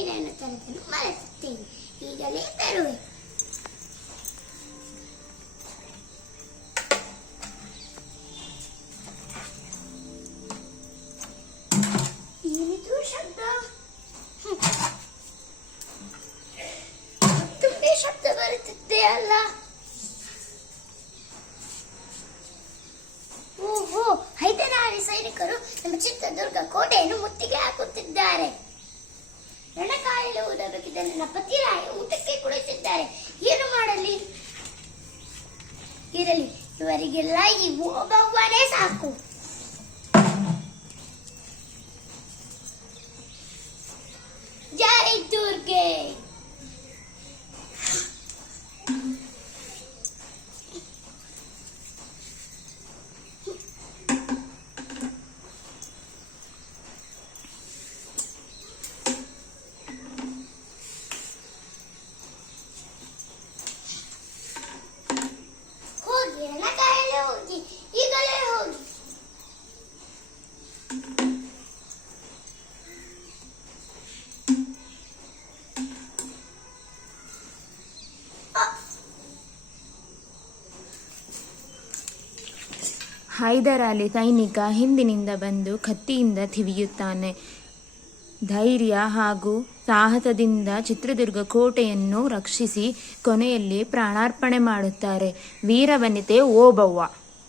ನೀರನ್ನು ತರಲು ಮರೆಸುತ್ತೇನೆ. ಈಗಲೇ ತರುವೆ. ಏನಿದು ಶಬ್ದ? ಮತ್ತೊಂದೇ ಶಬ್ದ ಬರುತ್ತಿದೆ ಅಲ್ಲ. ಓಹೋ, ಹೈದರಾಲಿ ಸೈನಿಕರು ನಮ್ಮ ಚಿತ್ರದುರ್ಗ ಕೋಟೆಯನ್ನು ಮುತ್ತಿಗೆ ಹಾಕುತ್ತಿದ್ದಾರೆ. ರಣಕಾಯಲು ನನ್ನ ಪತಿರಾಯ ಊಟಕ್ಕೆ ಕುಳಿತಿದ್ದಾರೆ. ಏನು ಮಾಡಲಿ? ಇರಲಿ, ಇವರಿಗೆಲ್ಲ ಈ ಓಬವ್ವನೇ ಸಾಕು. ಜೈ ದುರ್ಗೆ. ಹೋಗಿ ರಣಕಾಯಲು ಹೋಗಿ, ಈಗಲೇ ಹೋಗಿ. ಹೈದರಾಲಿ ಸೈನಿಕ ಹಿಂದಿನಿಂದ ಬಂದು ಕತ್ತಿಯಿಂದ ತಿವಿಯುತ್ತಾನೆ. ಧೈರ್ಯ ಹಾಗೂ ಸಾಹಸದಿಂದ ಚಿತ್ರದುರ್ಗ ಕೋಟೆಯನ್ನು ರಕ್ಷಿಸಿ ಕೊನೆಯಲ್ಲಿ ಪ್ರಾಣಾರ್ಪಣೆ ಮಾಡುತ್ತಾರೆ ವೀರವನಿತೆ ಓಬವ್ವ.